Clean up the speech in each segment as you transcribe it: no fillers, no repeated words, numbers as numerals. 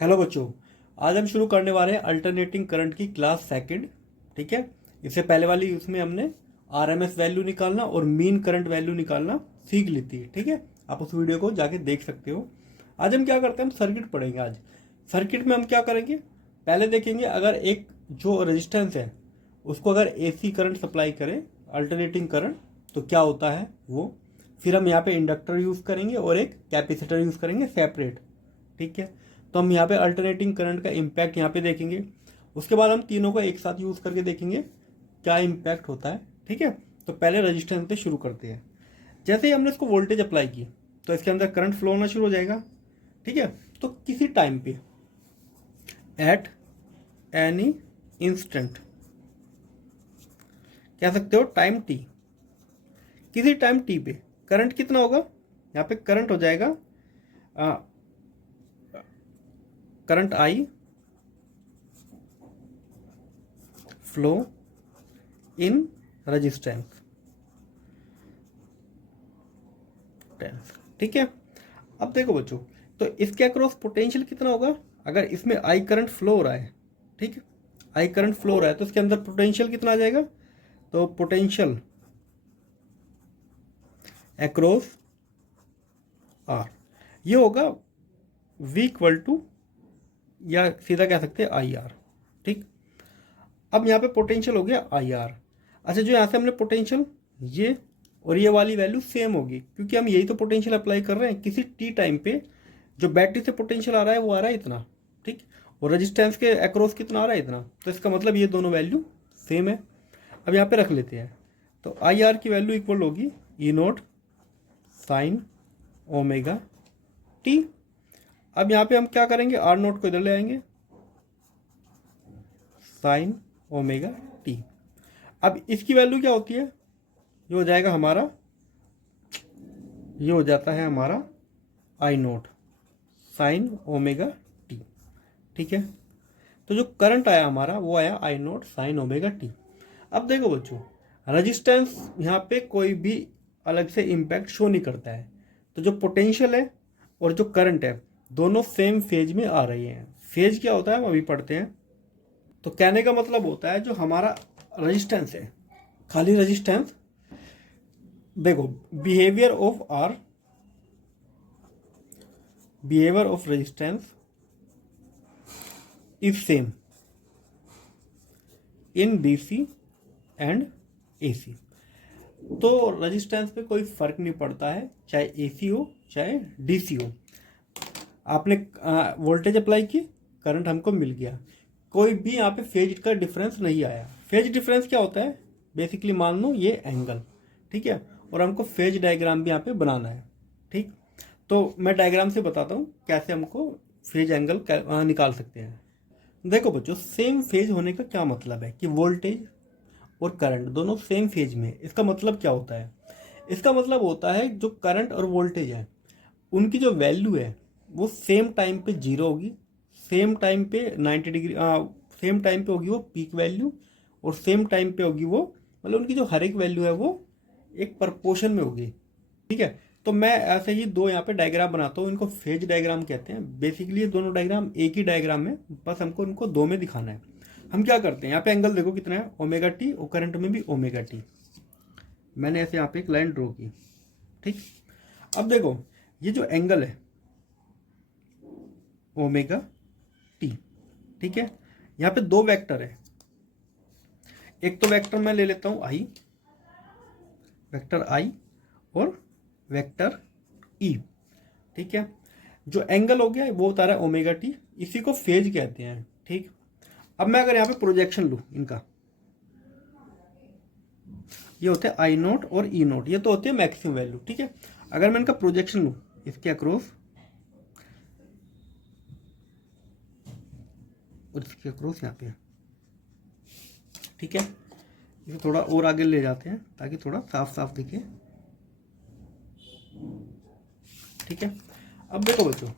Hello बच्चों, आज हम शुरू करने वाले हैं अल्टरनेटिंग करंट की क्लास सेकंड। ठीक है। इससे पहले वाली उसमें हमने आरएमएस वैल्यू निकालना और मीन करंट वैल्यू निकालना सीख ली थी। ठीक है, आप उस वीडियो को जाके देख सकते हो। आज हम क्या करते हैं, हम सर्किट पढ़ेंगे। आज सर्किट में हम क्या करेंगे, पहले देखेंगे अगर एक जो रेजिस्टेंस है उसको अगर एसी करंट सप्लाई करें, अल्टरनेटिंग करंट, तो क्या होता है वो। फिर हम यहाँ पे इंडक्टर यूज़ करेंगे और एक कैपेसिटर यूज़ करेंगे सेपरेट। ठीक है, तो हम यहाँ पे अल्टरनेटिंग करंट का इम्पैक्ट यहाँ पे देखेंगे। उसके बाद हम तीनों को एक साथ यूज़ करके देखेंगे क्या इम्पैक्ट होता है। ठीक है, तो पहले रजिस्टेंस से शुरू करते हैं। जैसे ही हमने इसको वोल्टेज अप्लाई की तो इसके अंदर करंट फ्लो होना शुरू हो जाएगा। ठीक है, तो किसी टाइम पे एट एनी इंस्टेंट कह सकते हो टाइम टी, किसी टाइम टी पे करंट कितना होगा, यहाँ पे करंट हो जाएगा current I flow in resistance. ठीक है, अब देखो बच्चों, तो इसके अक्रॉस पोटेंशियल कितना होगा, अगर इसमें आई करंट फ्लो हो रहा है। ठीक है, आई करंट फ्लो हो रहा है तो इसके अंदर पोटेंशियल कितना आ जाएगा, तो पोटेंशियल अक्रॉस आर ये होगा V इक्वल टू, या सीधा कह सकते हैं आई आर। ठीक, अब यहाँ पे पोटेंशियल हो गया आई आर। अच्छा, जो यहाँ से हमने पोटेंशियल ये और ये वाली वैल्यू सेम होगी, क्योंकि हम यही तो पोटेंशियल अप्लाई कर रहे हैं किसी टी टाइम पे। जो बैटरी से पोटेंशियल आ रहा है वो आ रहा है इतना। ठीक, और रेजिस्टेंस के अक्रॉस कितना आ रहा है इतना, तो इसका मतलब ये दोनों वैल्यू सेम है। अब यहाँ पे रख लेते हैं, तो आई आर की वैल्यू इक्वल होगी ई नोट साइन ओमेगा टी। अब यहाँ पे हम क्या करेंगे, आर नोट को इधर ले आएंगे, साइन ओमेगा टी। अब इसकी वैल्यू क्या होती है, ये हो जाएगा हमारा, ये हो जाता है हमारा आई नोट साइन ओमेगा टी। ठीक है, तो जो करंट आया हमारा वो आया आई नोट साइन ओमेगा टी। अब देखो बच्चों, रेजिस्टेंस यहाँ पे कोई भी अलग से इम्पैक्ट शो नहीं करता है, तो जो पोटेंशियल है और जो करंट है दोनों सेम फेज में आ रही हैं। फेज क्या होता है हम अभी पढ़ते हैं। तो कहने का मतलब होता है जो हमारा रेजिस्टेंस है, खाली रेजिस्टेंस, देखो behaviour of R, behaviour of resistance is same in DC and AC. तो रेजिस्टेंस पे कोई फर्क नहीं पड़ता है, चाहे एसी हो चाहे डीसी हो। आपने वोल्टेज अप्लाई की, करंट हमको मिल गया, कोई भी यहाँ पे फेज का डिफरेंस नहीं आया। फेज डिफरेंस क्या होता है, बेसिकली मान लो ये एंगल। ठीक है, और हमको फेज डायग्राम भी यहाँ पे बनाना है। ठीक, तो मैं डायग्राम से बताता हूँ कैसे हमको फेज एंगल निकाल सकते हैं। देखो बच्चों, सेम फेज होने का क्या मतलब है कि वोल्टेज और करंट दोनों सेम फेज में। इसका मतलब क्या होता है, इसका मतलब होता है जो करंट और वोल्टेज है उनकी जो वैल्यू है वो सेम टाइम पे जीरो होगी, सेम टाइम पे 90 डिग्री, सेम टाइम पे होगी वो पीक वैल्यू, और सेम टाइम पे होगी वो, मतलब उनकी जो हर एक वैल्यू है वो एक प्रपोर्शन में होगी। ठीक है, तो मैं ऐसे ही दो यहाँ पे डायग्राम बनाता हूँ, इनको फेज डायग्राम कहते हैं। बेसिकली ये दोनों डायग्राम एक ही डायग्राम है, बस हमको इनको दो में दिखाना है। हम क्या करते हैं, यहाँ पे एंगल देखो कितना है, ओमेगा टी, और करंट में भी ओमेगा टी। मैंने ऐसे यहाँ पे एक लाइन ड्रॉ की। ठीक, अब देखो ये जो एंगल है ओमेगा टी। ठीक है, यहाँ पे दो वेक्टर है, एक तो वेक्टर मैं ले लेता हूँ आई, वेक्टर आई, और वेक्टर ई। ठीक है, जो एंगल हो गया वो बता रहा है ओमेगा टी, इसी को फेज कहते हैं। ठीक, अब मैं अगर यहाँ पे प्रोजेक्शन लूँ इनका, ये होते हैं आई नोट और ई नोट, ये तो होते हैं मैक्सिमम वैल्यू। ठीक है, अगर मैं इनका प्रोजेक्शन लूँ इसके अक्रॉस और इसके अक्रॉस यहाँ पे, ठीक है, इसे थोड़ा और आगे ले जाते हैं ताकि थोड़ा साफ साफ दिखे। ठीक है, अब देखो बच्चों,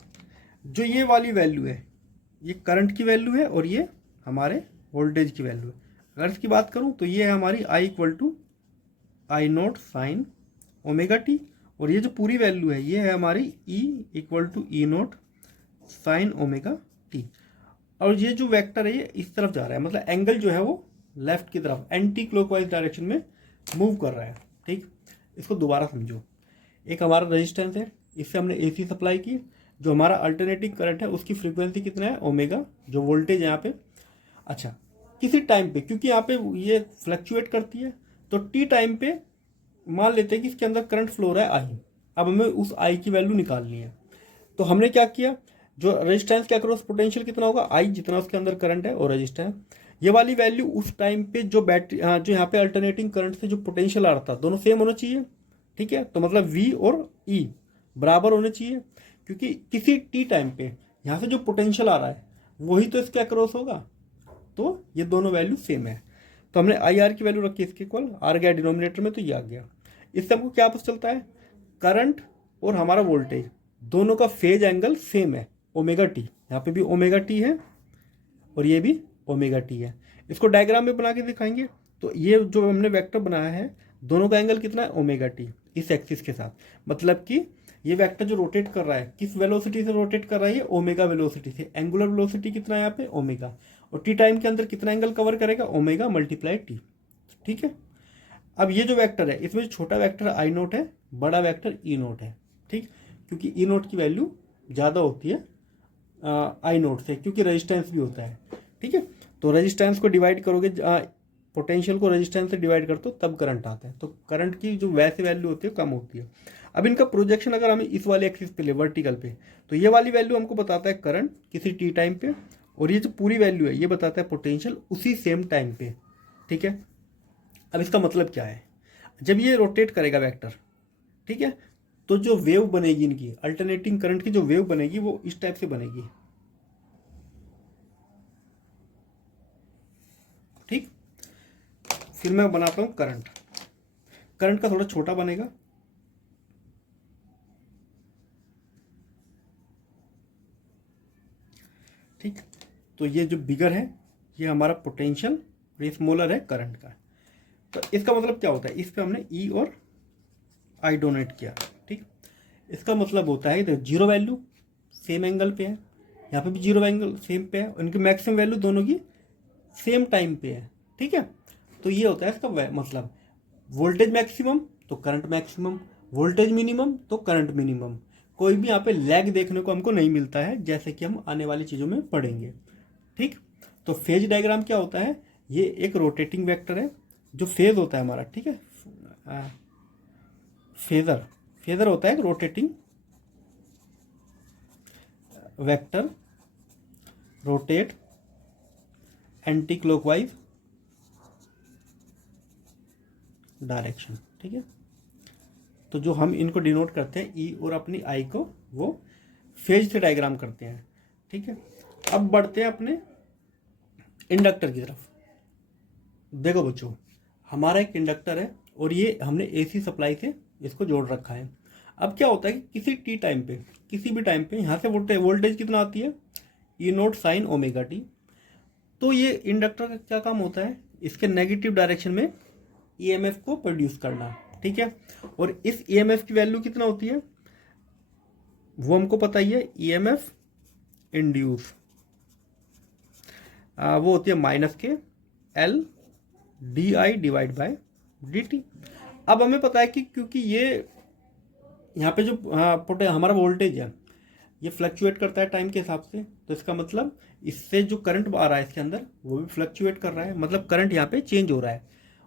जो ये वाली वैल्यू है ये करंट की वैल्यू है और ये हमारे वोल्टेज की वैल्यू है। अगर इसकी बात करूं तो ये है हमारी I equal to I naught sine omega T, और ये जो पूरी वैल्यू है ये है हमारी E equal to E naught sine omega T. और ये जो वेक्टर है ये इस तरफ जा रहा है, मतलब एंगल जो है वो लेफ्ट की तरफ एंटी क्लॉकवाइज डायरेक्शन में मूव कर रहा है। ठीक, इसको दोबारा समझो। एक हमारा रेजिस्टेंस है, इससे हमने एसी सप्लाई की, जो हमारा अल्टरनेटिंग करंट है उसकी फ्रीक्वेंसी कितना है, ओमेगा, जो वोल्टेज यहाँ पे। अच्छा, किसी टाइम पे, क्योंकि यहाँ पे ये फ्लक्चुएट करती है, तो टी टाइम पे मान लेते हैं कि इसके अंदर करंट फ्लो रहा है आई। अब हमें उस आई की वैल्यू निकालनी है, तो हमने क्या किया, जो रेजिस्टेंस के अक्रॉस पोटेंशियल कितना होगा, आई, जितना उसके अंदर करंट है और रेजिस्टेंस, ये वाली वैल्यू उस टाइम पे जो बैटरी जो यहाँ पे अल्टरनेटिंग करंट से जो पोटेंशियल आ रहा था दोनों सेम होना चाहिए। ठीक है, तो मतलब V और E बराबर होने चाहिए, क्योंकि किसी टी टाइम पे यहाँ से जो पोटेंशियल आ रहा है वही तो इसके अक्रॉस होगा, तो ये दोनों वैल्यू सेम है। तो हमने आई आर की वैल्यू रखी इसके इक्वल, आर गया डिनोमिनेटर में तो ये आ गया। इससे हमको क्या पता चलता है, करंट और हमारा वोल्टेज दोनों का फेज एंगल सेम है, ओमेगा टी। यहाँ पे भी ओमेगा टी है और ये भी ओमेगा टी है। इसको डायग्राम में बना के दिखाएंगे। तो ये जो हमने वेक्टर बनाया है, दोनों का एंगल कितना है, ओमेगा टी, इस एक्सिस के साथ। मतलब कि ये वेक्टर जो रोटेट कर रहा है किस वेलोसिटी से रोटेट कर रहा है, ये ओमेगा वेलोसिटी से। एंगुलर वेलोसिटी कितना है यहाँ पे, ओमेगा, और टी टाइम के अंदर कितना एंगल कवर करेगा, ओमेगा मल्टीप्लाई टी। ठीक है, अब ये जो वेक्टर है इसमें छोटा वेक्टर आई नोट है, बड़ा वेक्टर ई नोट है। ठीक, क्योंकि ई नोट की वैल्यू ज़्यादा होती है आई नोट से, क्योंकि रेजिस्टेंस भी होता है। ठीक है, तो रेजिस्टेंस को डिवाइड करोगे, पोटेंशियल को रेजिस्टेंस से डिवाइड कर दो तब करंट आता है, तो करंट की जो वैसे वैल्यू होती है कम होती है। अब इनका प्रोजेक्शन अगर हमें इस वाले एक्सिस पे ले, वर्टिकल पे, तो ये वाली वैल्यू हमको बताता है करंट किसी टी टाइम पे, और ये जो पूरी वैल्यू है ये बताता है पोटेंशियल उसी सेम टाइम पे। ठीक है, अब इसका मतलब क्या है, जब ये रोटेट करेगा वेक्टर, ठीक है, तो जो वेव बनेगी इनकी अल्टरनेटिंग करंट की जो वेव बनेगी वो इस टाइप से बनेगी। ठीक, फिर मैं बनाता हूं करंट। करंट का थोड़ा छोटा बनेगा, ठीक, तो ये जो बिगर है ये हमारा पोटेंशियल और ये स्मॉलर है करंट का। तो इसका मतलब क्या होता है, इस पे हमने ई और आई डोनेट किया। ठीक, इसका मतलब होता है कि जीरो वैल्यू सेम एंगल पे है, यहाँ पे भी जीरो एंगल सेम पे है, उनकी मैक्सिमम वैल्यू दोनों की सेम टाइम पे है। ठीक है, तो ये होता है इसका मतलब, वोल्टेज मैक्सिमम तो करंट मैक्सिमम, वोल्टेज मिनिमम तो करंट मिनिमम। कोई भी यहाँ पे लैग देखने को हमको नहीं मिलता है, जैसे कि हम आने वाली चीज़ों में पढ़ेंगे। ठीक, तो फेज डायग्राम क्या होता है, ये एक रोटेटिंग वेक्टर है जो फेज होता है हमारा। ठीक है, फेजर होता है एक rotating vector, rotate anti clockwise direction. ठीक है, तो जो हम इनको डिनोट करते हैं ई और अपनी आई को, वो फेज से डायग्राम करते हैं। ठीक है, अब बढ़ते हैं अपने इंडक्टर की तरफ। देखो बच्चों, हमारा एक इंडक्टर है और ये हमने एसी सप्लाई से इसको जोड़ रखा है। अब क्या होता है कि किसी टी टाइम पे, किसी भी टाइम पे यहाँ से वोल्टेज कितना आती है, ई नोट साइन ओमेगा टी। तो ये इंडक्टर का क्या काम होता है, इसके नेगेटिव डायरेक्शन में ईएमएफ को प्रोड्यूस करना। ठीक है, और इस ईएमएफ की वैल्यू कितना होती है वो हमको पता ही है, ईएमएफ इंड्यूस वो होती है माइनस के L D I divide by D T. अब हमें पता है कि क्योंकि ये यहाँ पे जो हमारा वोल्टेज है ये फ्लक्चुएट करता है टाइम के हिसाब से, तो इसका मतलब इससे जो करंट आ रहा है इसके अंदर वो भी फ्लक्चुएट कर रहा है, मतलब करंट यहाँ पे चेंज हो रहा है।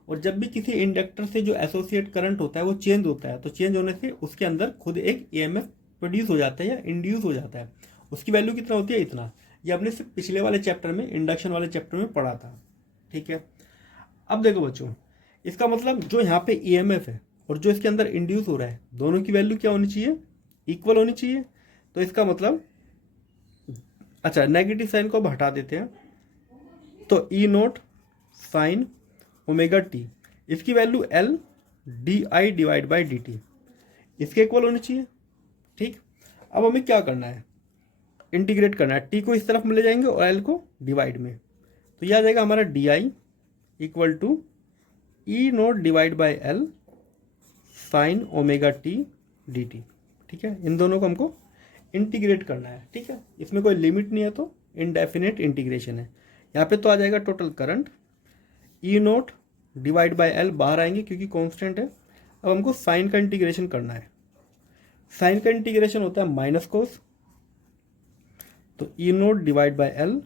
और जब भी किसी इंडक्टर से जो एसोसिएट करंट होता है वो चेंज होता है, तो चेंज होने से उसके अंदर खुद एक ईएमएफ प्रोड्यूस हो जाता है या इंड्यूस हो जाता है। उसकी वैल्यू कितना होती है, इतना। ये आपने सिर्फ पिछले वाले चैप्टर में, इंडक्शन वाले चैप्टर में पढ़ा था। ठीक है, अब देखो बच्चों, इसका मतलब जो यहाँ पे ईएमएफ है और जो इसके अंदर इंड्यूस हो रहा है, दोनों की वैल्यू क्या होनी चाहिए, इक्वल होनी चाहिए। तो इसका मतलब, अच्छा नेगेटिव साइन को अब हटा देते हैं, तो E naught sine omega T, इसकी value L D I divide by D T, इसके इक्वल होनी चाहिए। ठीक, अब हमें क्या करना है, इंटीग्रेट करना है, टी को इस तरफ में ले जाएंगे और एल को डिवाइड में, तो यह आ जाएगा हमारा D I equal to E naught divide by L sine omega T D T. ठीक है, इन दोनों को हमको इंटीग्रेट करना है। ठीक है, इसमें कोई लिमिट नहीं है तो इनडेफिनेट इंटीग्रेशन है। यहाँ पे तो आ जाएगा total current E naught divide by L, बाहर आएंगे क्योंकि कांस्टेंट है। अब हमको साइन का इंटीग्रेशन करना है। साइन का इंटीग्रेशन होता है माइनस कोस, तो E naught divide by L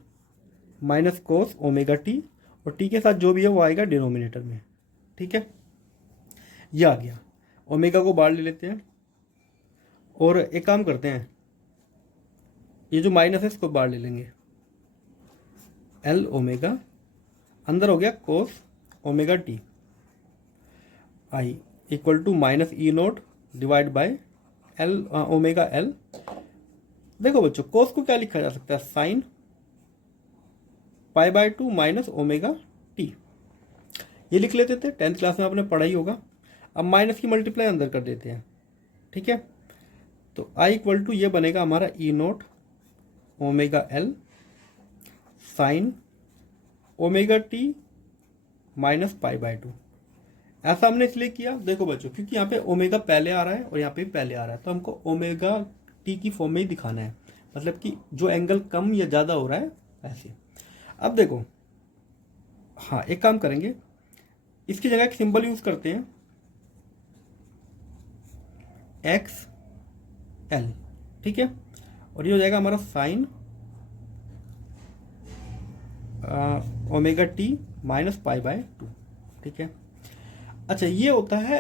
minus cos omega T, और टी के साथ जो भी है वो आएगा डिनोमिनेटर में। ठीक है, ये आ गया। ओमेगा को बाहर ले लेते हैं और एक काम करते हैं, ये जो माइनस है इसको बाहर ले लेंगे। एल ओमेगा अंदर हो गया cos omega T I equal to minus E naught divide by L omega L. देखो बच्चों, कोस को क्या लिखा जा सकता है, sine pi by 2 minus omega T, ये लिख लेते थे, 10th क्लास में आपने पढ़ा ही होगा। अब माइनस की मल्टीप्लाई अंदर कर देते हैं। ठीक है, तो आई इक्वल टू ये बनेगा हमारा E naught omega L sine omega T minus pi by 2। ऐसा हमने इसलिए किया, देखो बच्चों, क्योंकि यहाँ पे ओमेगा पहले आ रहा है और यहाँ पे पहले आ रहा है, तो हमको ओमेगा टी की फॉर्म में ही दिखाना है, मतलब कि जो एंगल कम या ज़्यादा हो रहा है ऐसे। अब देखो, हाँ एक काम करेंगे, इसकी जगह एक सिंबल यूज करते हैं, एक्स एल। ठीक है, और ये हो जाएगा हमारा sign omega T minus pi by 2। ठीक है, अच्छा ये होता है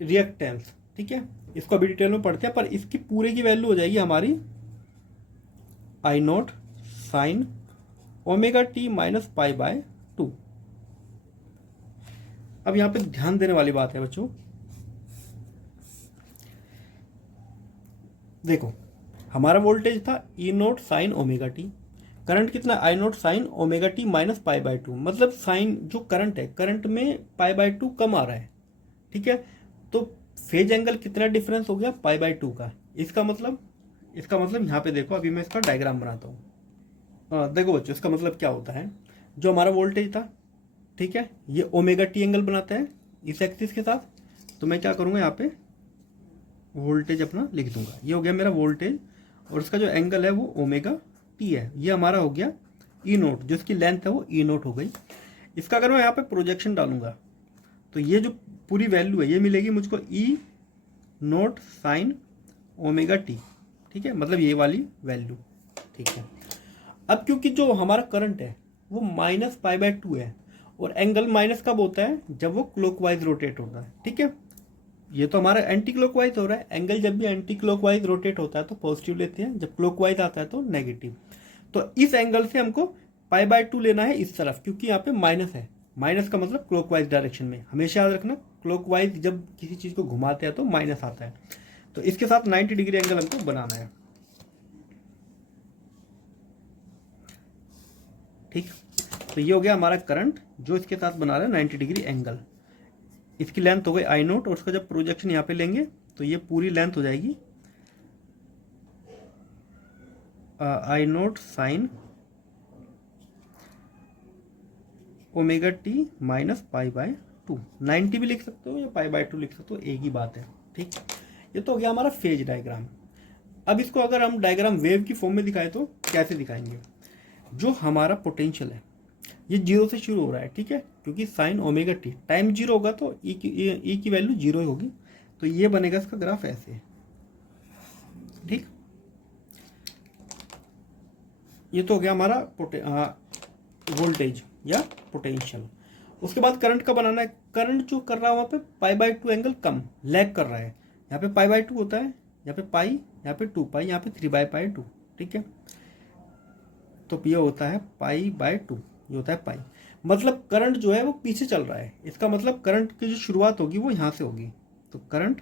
रिएक्टेंस। ठीक है, इसको अभी डिटेल में पढ़ते हैं, पर इसकी पूरे की वैल्यू हो जाएगी हमारी I naught sine omega T minus pi by 2। अब यहां पे ध्यान देने वाली बात है बच्चों, देखो हमारा वोल्टेज था E naught sine omega T, current कितना, I naught sine omega T minus pi by 2, मतलब साइन जो करंट है, करंट में पाई बाय 2 कम आ रहा है। ठीक है, तो फेज एंगल कितना डिफरेंस हो गया, पाई बाय 2 का। इसका मतलब यहाँ पे देखो, अभी मैं इसका डायग्राम बनाता हूँ। देखो बच्चों, इसका मतलब क्या होता है, जो हमारा वोल्टेज था, ठीक है, ये ओमेगा टी एंगल बनाता है इस एक्सिस के साथ, तो मैं क्या करूँगा, यहाँ पे वोल्टेज अपना लिख दूंगा। ये हो गया मेरा वोल्टेज, और इसका जो एंगल है वो ओमेगा टी है। ये हमारा हो गया ई नोट, जो इसकी लेंथ है वो ई नोट हो गई। इसका अगर मैं यहाँ पे प्रोजेक्शन डालूंगा तो ये जो पूरी वैल्यू है ये मिलेगी मुझको ई नोट साइन ओमेगा टी। ठीक है, मतलब ये वाली वैल्यू। ठीक है, अब क्योंकि जो हमारा करंट है वो माइनस पाई बाय 2 है, और एंगल माइनस कब होता है, जब वो क्लॉकवाइज रोटेट होता है। ठीक है, ये तो हमारा एंटी क्लॉकवाइज हो रहा है, एंगल जब भी एंटी क्लॉकवाइज रोटेट होता है तो पॉजिटिव लेते हैं, जब क्लॉकवाइज आता है तो नेगेटिव। तो इस एंगल से हमको पाई बाय 2 लेना है इस तरफ, क्योंकि यहाँ पे माइनस है, माइनस का मतलब क्लॉकवाइज डायरेक्शन में। हमेशा याद रखना, क्लॉकवाइज जब किसी चीज को घुमाते हैं तो माइनस आता है, तो इसके साथ 90 डिग्री एंगल हमको बनाना है। ठीक, तो ये हो गया हमारा करंट जो इसके साथ बना रहा है 90 डिग्री एंगल। इसकी लेंथ हो गई आई नोट, और उसका जब प्रोजेक्शन यहाँ पे लेंगे तो ये पूरी लेंथ हो जाएगी I naught sine omega T minus pi by 2। 90 भी लिख सकते हो या पाई बाय 2 लिख सकते हो, एक ही बात है। ठीक, ये तो हो गया हमारा फेज डायग्राम। अब इसको अगर हम डायग्राम वेव की फॉर्म में दिखाएं तो कैसे दिखाएंगे, जो हमारा पोटेंशियल है ये 0 से शुरू हो रहा है। ठीक है, क्योंकि साइन ओमेगा टी टाइम 0 होगा तो ई की वैल्यू 0 ही होगी, तो ये बनेगा इसका ग्राफ ऐसे। ठीक, ये तो हो गया हमारा वोल्टेज या पोटेंशियल। उसके बाद करंट का बनाना है। करंट जो कर रहा है वहाँ पे पाई बाय 2 एंगल कम लैग कर रहा है, यहाँ पे पाई बाय 2 होता है, यहाँ पे पाई, यहाँ पे 2 पाई, यहाँ पे 3 बाय पाई 2। ठीक है, तो ये होता है पाई बाय 2, ये होता है पाई। मतलब करंट जो है वो पीछे चल रहा है, इसका मतलब करंट की जो शुरुआत होगी वो यहां से होगी, तो करंट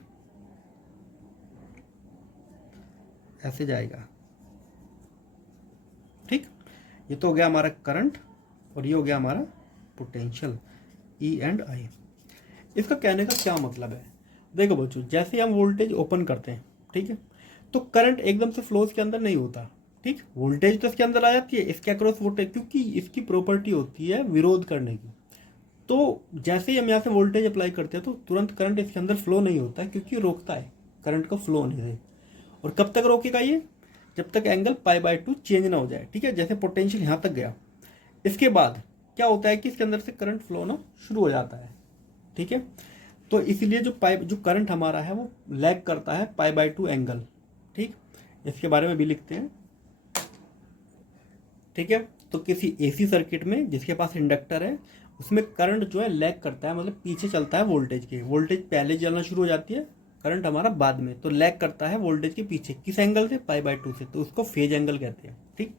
ऐसे जाएगा। ठीक, ये तो हो गया हमारा करंट, और ये हो गया हमारा पोटेंशियल ई एंड आई। इसका कहने का क्या मतलब है, देखो बच्चों, जैसे हम वोल्टेज ओपन करते हैं, ठीक है, तो करंट एकदम से फ्लो के अंदर नहीं होता। ठीक, वोल्टेज तो इसके अंदर आ जाती है, इसके अक्रॉस वोल्टेज, क्योंकि इसकी प्रॉपर्टी होती है विरोध करने की। तो जैसे ही हम यहाँ से वोल्टेज अप्लाई करते हैं तो तुरंत करंट इसके अंदर फ्लो नहीं होता है, क्योंकि रोकता है करंट को फ्लो होने से। और कब तक रोकेगा ये, जब तक एंगल π/2 चेंज ना हो जाए, ठीक है। जैसे पोटेंशियल यहाँ तक गया, इसके बाद क्या होता है कि इसके अंदर से करंट फ्लो होना शुरू हो जाता है, ठीक है। तो इसीलिए जो करंट हमारा है वो लैग करता है π/2 एंगल, ठीक। इसके बारे में भी लिखते हैं, ठीक है। तो किसी एसी सर्किट में जिसके पास इंडक्टर है उसमें करंट जो है लैग करता है, मतलब पीछे चलता है वोल्टेज के। वोल्टेज पहले चलना शुरू हो जाती है, करंट हमारा बाद में, तो लैग करता है वोल्टेज के पीछे। किस एंगल से? π/2 से। तो उसको फेज एंगल कहते हैं, ठीक।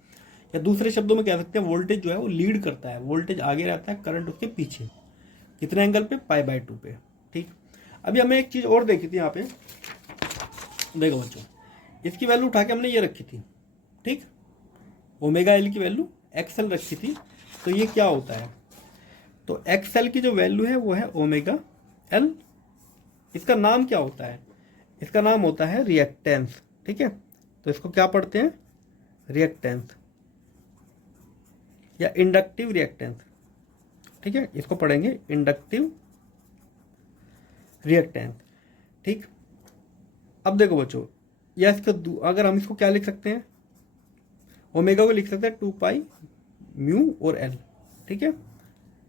या दूसरे शब्दों में कह सकते हैं वोल्टेज जो है वो लीड करता है, वोल्टेज आगे रहता है, करंट उसके पीछे। कितने एंगल पे? π/2 पे, ठीक। अभी हमें एक चीज और देखी थी यहाँ पे, देखो बच्चों, इसकी वैल्यू उठा के हमने ये रखी थी, ठीक। ओमेगा एल की वैल्यू XL रखी थी। तो ये क्या होता है? तो XL की जो वैल्यू है वो है ओमेगा एल। इसका नाम क्या होता है? इसका नाम होता है रिएक्टेंस, ठीक है। तो इसको क्या पढ़ते हैं? रिएक्टेंस या इंडक्टिव रिएक्टेंस, ठीक है। इसको पढ़ेंगे इंडक्टिव रिएक्टेंस, ठीक। अब देखो बच्चों, या इसका अगर हम इसको क्या लिख सकते हैं? ओमेगा को लिख सकते हैं 2π म्यू और एल, ठीक है।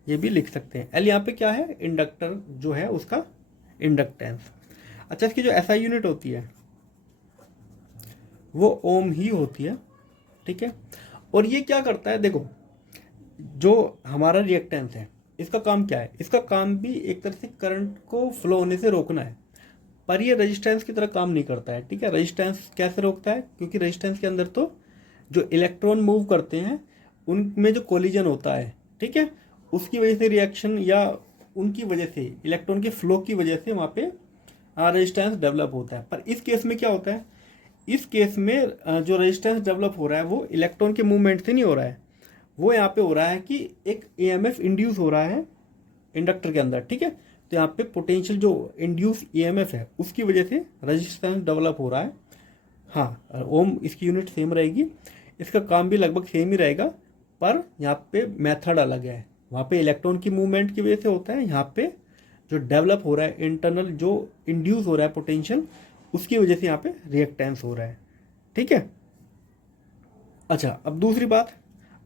ये भी लिख सकते हैं। एल यहाँ पे क्या है? इंडक्टर जो है उसका इंडक्टेंस। अच्छा, इसकी जो SI यूनिट होती है वो ओम ही होती है, ठीक है। और ये क्या करता है? देखो, जो हमारा रिएक्टेंस है इसका काम क्या है? इसका काम भी एक तरह से करंट को फ्लो होने से रोकना है, पर ये रेजिस्टेंस की तरह काम नहीं करता है, ठीक है। रेजिस्टेंस कैसे रोकता है? क्योंकि रेजिस्टेंस के अंदर तो जो इलेक्ट्रॉन मूव करते हैं उनमें जो कोलिजन होता है, ठीक है, उसकी वजह से रिएक्शन या उनकी वजह से इलेक्ट्रॉन के फ्लो की वजह से वहाँ पे रेजिस्टेंस डेवलप होता है। पर इस केस में क्या होता है? इस केस में जो रेजिस्टेंस डेवलप हो रहा है वो इलेक्ट्रॉन के मूवमेंट से नहीं हो रहा है, वो यहाँ पे हो रहा है कि एक EMF इंड्यूस हो रहा है इंडक्टर के अंदर, ठीक है। तो यहाँ पे पोटेंशियल जो इंड्यूस EMF है उसकी वजह से रेजिस्टेंस डेवलप हो रहा है। हाँ, ओम इसकी यूनिट सेम रहेगी, इसका काम भी लगभग सेम ही रहेगा, पर यहाँ पे मेथड अलग है। वहाँ पे इलेक्ट्रॉन की मूवमेंट की वजह से होता है, यहाँ पे जो डेवलप हो रहा है इंटरनल जो इंड्यूस हो रहा है पोटेंशियल, उसकी वजह से यहाँ पे रिएक्टेंस हो रहा है, ठीक है। अच्छा, अब दूसरी बात,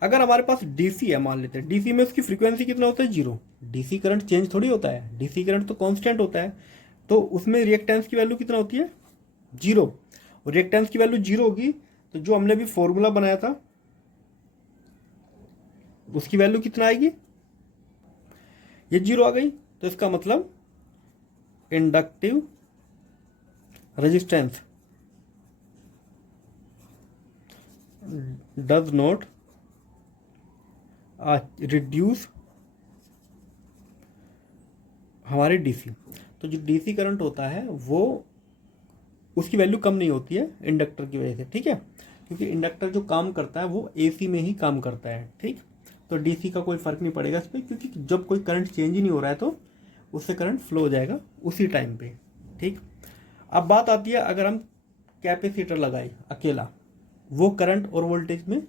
अगर हमारे पास DC है, मान लेते हैं DC में उसकी फ्रीक्वेंसी कितना होता है? 0। DC करंट चेंज थोड़ी होता है, DC करंट तो कांस्टेंट होता है। तो उसमें रिएक्टेंस की वैल्यू कितना होती है? 0। और रिएक्टेंस की वैल्यू 0 होगी तो जो हमने भी फॉर्मूला बनाया था उसकी वैल्यू कितना आएगी? ये 0 आ गई। तो इसका मतलब inductive resistance does not reduce हमारे DC। तो जो DC करंट होता है वो उसकी वैल्यू कम नहीं होती है इंडक्टर की वजह से, ठीक है। क्योंकि इंडक्टर जो काम करता है वो AC में ही काम करता है, ठीक। तो DC का कोई फर्क नहीं पड़ेगा इस पर, क्योंकि जब कोई करंट चेंज ही नहीं हो रहा है तो उससे करंट फ्लो हो जाएगा उसी टाइम पे, ठीक। अब बात आती है, अगर हम कैपेसिटर लगाए अकेला, वो करंट और वोल्टेज में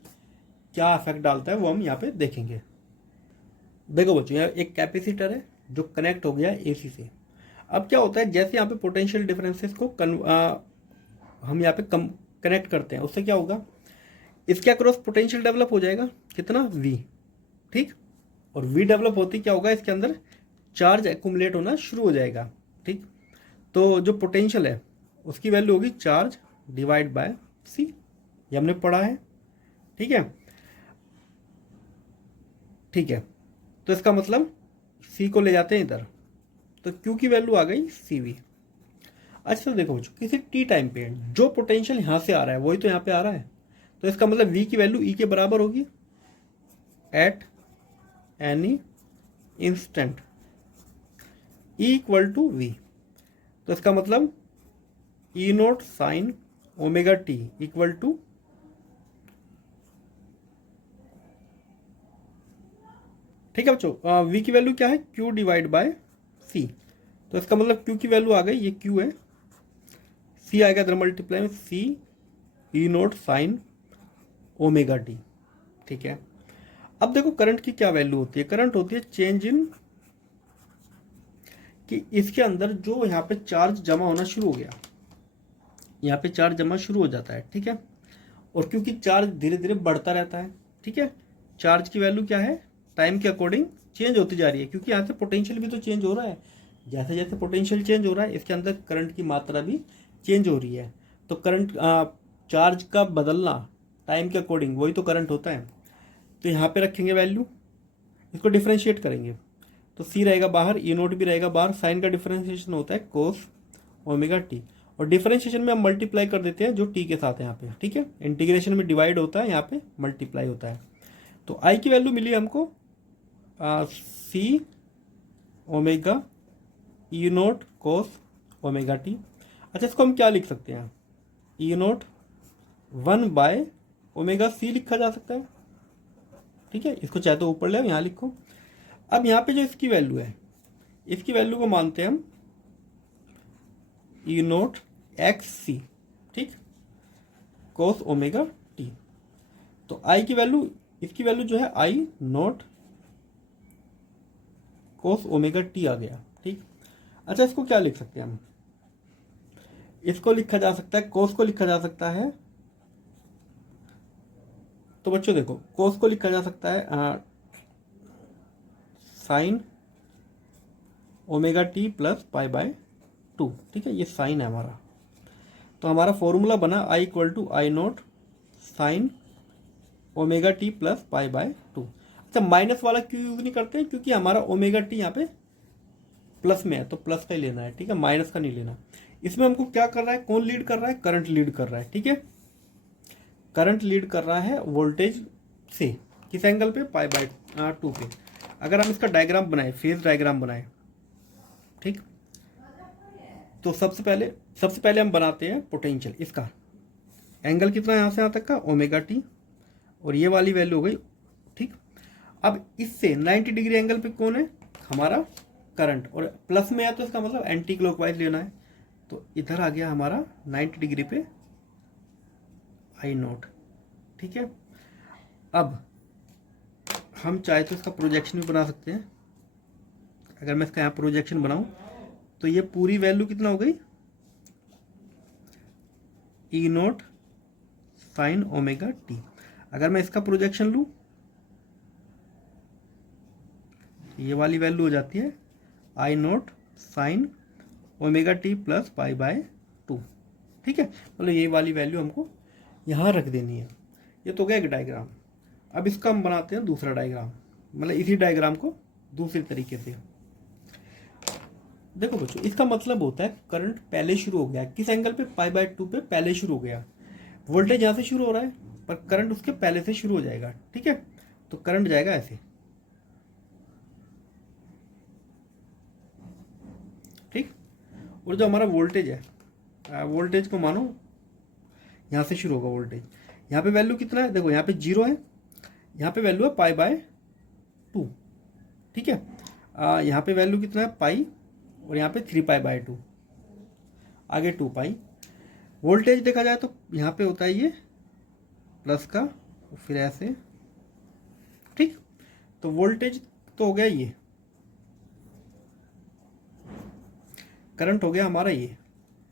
क्या इफेक्ट डालता है वो हम यहाँ पे देखेंगे। देखो बच्चों, यहाँ एक कैपेसिटर है जो कनेक्ट हो गया है AC से। अब क्या होता है, जैसे यहाँ पे पोटेंशियल डिफरेंसेस को हम यहाँ पे कनेक्ट करते हैं, उससे क्या होगा? इसके अक्रॉस पोटेंशियल डेवलप हो जाएगा, कितना? V, ठीक। और V डेवलप होती क्या होगा? इसके अंदर चार्ज एक्यूमुलेट होना शुरू हो जाएगा, ठीक। तो जो पोटेंशियल है उसकी वैल्यू होगी चार्ज डिवाइड बाय C, ये हमने पढ़ा है, ठीक है, ठीक है। तो इसका मतलब C को ले जाते हैं इधर, तो Q की वैल्यू आ गई CV। अच्छा, तो देखो बच्चों, किसी T टाइम पे जो पोटेंशियल यहाँ से आ रहा है वही तो यहाँ पे आ रहा है, तो इसका मतलब V की वैल्यू E के बराबर होगी at any instant, E equal to V। तो इसका मतलब E0 sine omega T equal to ठीक है बच्चों, V की वैल्यू क्या है? Q divide by C। तो इसका मतलब Q की वैल्यू आ गई, ये Q है, C आएगा इधर मल्टीप्लाई में C E0 sine omega T, ठीक है। अब देखो करंट की क्या वैल्यू होती है? करंट होती है चेंज इन, कि इसके अंदर जो यहाँ पे चार्ज जमा होना शुरू हो गया, यहाँ पे चार्ज जमा शुरू हो जाता है, ठीक है। और क्योंकि चार्ज धीरे धीरे बढ़ता रहता है, ठीक है, चार्ज की वैल्यू क्या है, टाइम के अकॉर्डिंग चेंज होती जा रही है, क्योंकि यहाँ से पोटेंशियल भी तो चेंज हो रहा है। जैसे जैसे पोटेंशियल चेंज हो रहा है इसके अंदर करंट की मात्रा भी चेंज हो रही है। तो करंट चार्ज का बदलना टाइम के अकॉर्डिंग वही तो करंट होता है। तो यहाँ पे रखेंगे वैल्यू, इसको डिफ्रेंशिएट करेंगे तो सी रहेगा बाहर, ई नोट भी रहेगा बाहर। साइन का डिफ्रेंशिएशन होता है कोस ओमेगा टी, और डिफरेंशिएशन में हम मल्टीप्लाई कर देते हैं जो टी के साथ है यहाँ पे, ठीक है। इंटीग्रेशन में डिवाइड होता है, यहाँ पे मल्टीप्लाई होता है। तो आई की वैल्यू मिली हमको सी ओमेगा ई नोट कोस ओमेगा टी। अच्छा, इसको हम क्या लिख सकते हैं, ई नोट 1/ओमेगा सी लिखा जा सकता है, ठीक है। इसको चाहे तो ऊपर ले यहाँ लिखो। अब यहाँ पे जो इसकी वैल्यू है, इसकी वैल्यू को मानते हैं हम ई नोट एक्स सी, ठीक, कोस ओमेगा टी। तो आई की वैल्यू, इसकी वैल्यू जो है I note cos omega T आ गया, ठीक। अच्छा, इसको क्या लिख सकते हैं हम, इसको लिखा जा सकता है, कोस को लिखा जा सकता है, तो बच्चों देखो कोस को लिखा जा सकता है sign omega T plus pi by 2, ठीक है, ये साइन है हमारा। तो हमारा फॉर्मूला बना I equal to I naught sine omega T plus pi by 2। अच्छा, माइनस वाला क्यों यूज नहीं करते, क्योंकि हमारा ओमेगा टी यहाँ पे प्लस में है तो प्लस का ही लेना है, ठीक है, माइनस का नहीं लेना। इसमें हमको क्या कर रहा है, कौन लीड कर रहा है, करंट लीड कर रहा है, ठीक है। करंट लीड कर रहा है वोल्टेज से, किस एंगल पे, पाई बाय 2 पे। अगर हम इसका डायग्राम बनाए, फेज डायग्राम बनाए, ठीक, तो सबसे पहले हम बनाते हैं पोटेंशियल। इसका एंगल कितना है यहाँ से यहाँ तक का, ओमेगा टी, और ये वाली वैल्यू हो गई, ठीक। अब इससे 90 डिग्री एंगल पे कौन है, हमारा करंट, और प्लस में है तो इसका मतलब एंटी क्लॉकवाइज लेना है। तो इधर आ गया हमारा 90 डिग्री पे आई नोट, ठीक है। अब हम चाहे तो इसका प्रोजेक्शन भी बना सकते हैं। अगर मैं इसका यहाँ प्रोजेक्शन बनाऊं तो ये पूरी वैल्यू कितना हो गई, ई नोट साइन ओमेगा टी। अगर मैं इसका प्रोजेक्शन लूं ये वाली वैल्यू हो जाती है I naught sine omega T plus pi by 2, ठीक है। मतलब ये वाली वैल्यू हमको यहाँ रख देनी है। ये तो गया एक डायग्राम। अब इसका हम बनाते हैं दूसरा डायग्राम, मतलब इसी डायग्राम को दूसरे तरीके से। देखो बच्चों, इसका मतलब होता है करंट पहले शुरू हो गया, किस एंगल पे, पाई बाय 2 पे पहले शुरू हो गया। वोल्टेज यहाँ से शुरू हो रहा है पर करंट उसके पहले से शुरू हो जाएगा, ठीक है। तो करंट जाएगा ऐसे, ठीक। और जो हमारा वोल्टेज है, वोल्टेज को मानो यहाँ से शुरू होगा वोल्टेज। यहाँ पे वैल्यू कितना है, देखो यहाँ पे 0 है, यहाँ पे वैल्यू है पाई बाय 2, ठीक है। यहाँ पे वैल्यू कितना है, पाई, और यहाँ पे 3 पाई बाय 2, आगे 2 पाई। वोल्टेज देखा जाए तो यहाँ पे होता है ये प्लस का, फिर ऐसे, ठीक। तो वोल्टेज तो हो गया ये, करंट हो गया हमारा ये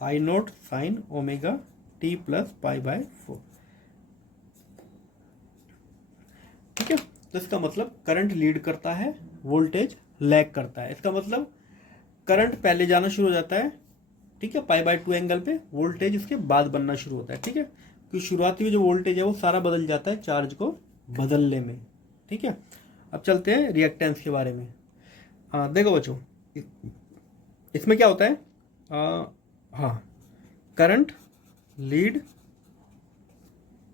I naught sine omega T plus pi by 4, ठीक है। तो इसका मतलब करंट लीड करता है, वोल्टेज लैग करता है। इसका मतलब करंट पहले जाना शुरू हो जाता है, ठीक है, पाई बाय 2 एंगल पे, वोल्टेज उसके बाद बनना शुरू होता है, ठीक है। क्योंकि शुरुआती में जो वोल्टेज है वो सारा बदल जाता है चार्ज को बदलने में, ठीक है। अब चलते हैं रिएक्टेंस के बारे में। देखो बच्चों, इसमें क्या होता है, हाँ, करंट लीड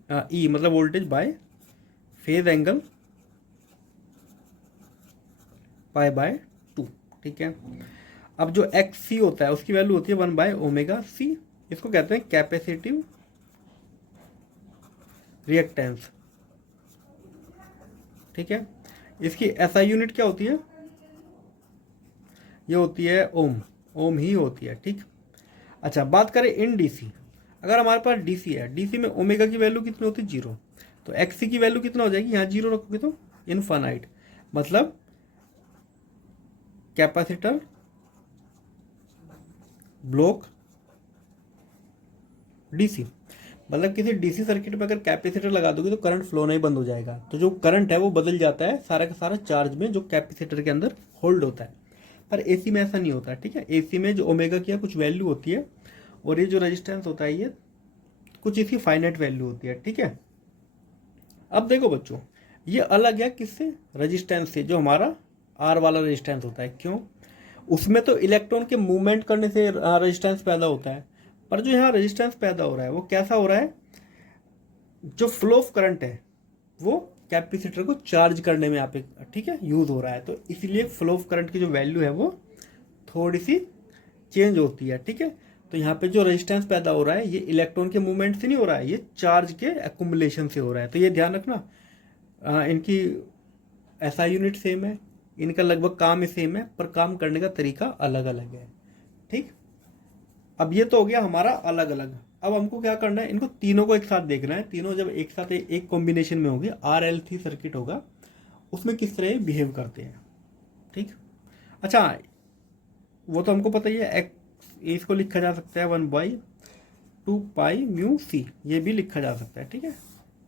ई मतलब voltage bye phase angle pi by 2, ठीक है। अब जो एक्स सी होता है उसकी वैल्यू होती है 1/ओमेगा सी। इसको कहते हैं कैपेसिटिव रिएक्टेंस, ठीक है। इसकी एसआई यूनिट क्या होती है, ये होती है ओम, ओम ही होती है, ठीक। अच्छा, बात करें इन डीसी, अगर हमारे पास डीसी है, डीसी में ओमेगा की वैल्यू कितनी होती है, 0। तो एक्सी की वैल्यू कितना हो जाएगी, यहाँ 0 रखोगे तो इनफाइनाइट, मतलब कैपेसिटर ब्लॉक डीसी। मतलब किसी डीसी सर्किट में अगर कैपेसिटर लगा दोगे तो करंट फ्लो नहीं बंद हो जाएगा, तो जो करंट है वो बदल जाता है सारा का सारा चार्ज में जो कैपेसिटर के अंदर होल्ड होता है। पर एसी में ऐसा नहीं होता, ठीक है। एसी में जो ओमेगा की कुछ वैल्यू होती है और ये जो रेजिस्टेंस होता है ये कुछ इसकी फाइनाइट वैल्यू होती है, ठीक है। अब देखो बच्चों, ये अलग है किससे, रेजिस्टेंस से, जो हमारा आर वाला रेजिस्टेंस होता है। क्यों? उसमें तो इलेक्ट्रॉन के मूवमेंट करने से रेजिस्टेंस पैदा होता है, पर जो यहाँ रेजिस्टेंस पैदा हो रहा है वो कैसा हो रहा है, जो फ्लो ऑफ करंट है वो कैपेसिटर को चार्ज करने में यहाँ पे, ठीक है, यूज हो रहा है। तो इसलिए फ्लो ऑफ करंट की जो वैल्यू है वो थोड़ी सी चेंज होती है, ठीक है। तो यहाँ पे जो रेजिस्टेंस पैदा हो रहा है ये इलेक्ट्रॉन के मूवमेंट से नहीं हो रहा है, ये चार्ज के एक्युमुलेशन से हो रहा है। तो ये ध्यान रखना, इनकी एसआई यूनिट सेम है, इनका लगभग काम ही सेम है, पर काम करने का तरीका अलग अलग है, ठीक। अब ये तो हो गया हमारा अलग अलग। अब हमको क्या करना है, इनको तीनों को एक साथ देखना है। तीनों जब एक साथ एक कॉम्बिनेशन में होंगे, RLC सर्किट होगा, उसमें किस तरह बिहेव करते हैं, ठीक। अच्छा, वो तो हमको पता ही है, इसको लिखा जा सकता है 1/2πμc, ये भी लिखा जा सकता है, ठीक है।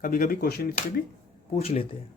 कभी कभी क्वेश्चन इस पर भी पूछ लेते हैं।